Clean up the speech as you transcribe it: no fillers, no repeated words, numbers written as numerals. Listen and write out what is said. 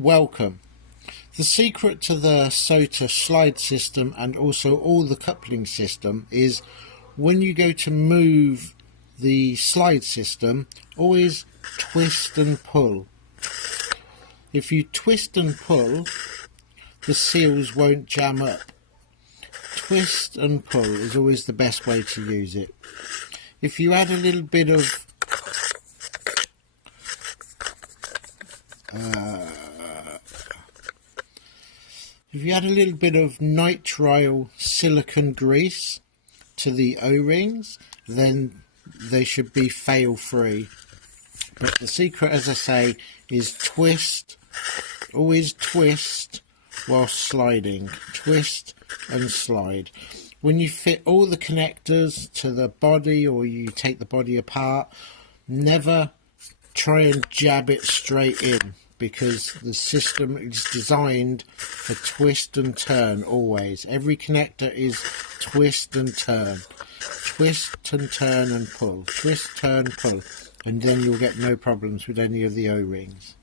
Welcome. The secret to the SOTA slide system and also all the coupling system is when you go to move the slide system, always twist and pull. If you twist and pull, the seals won't jam up. Twist and pull is always the best way to use it. If you add a little bit of nitrile silicone grease to the O-rings, then they should be fail free. But the secret, as I say, is twist. Always twist while sliding. Twist and slide. When you fit all the connectors to the body, or you take the body apart, never try and jab it straight in, because the system is designed for twist and turn always. Every connector is twist and turn. Twist and turn and pull. Twist, turn, pull. And then you'll get no problems with any of the O-rings.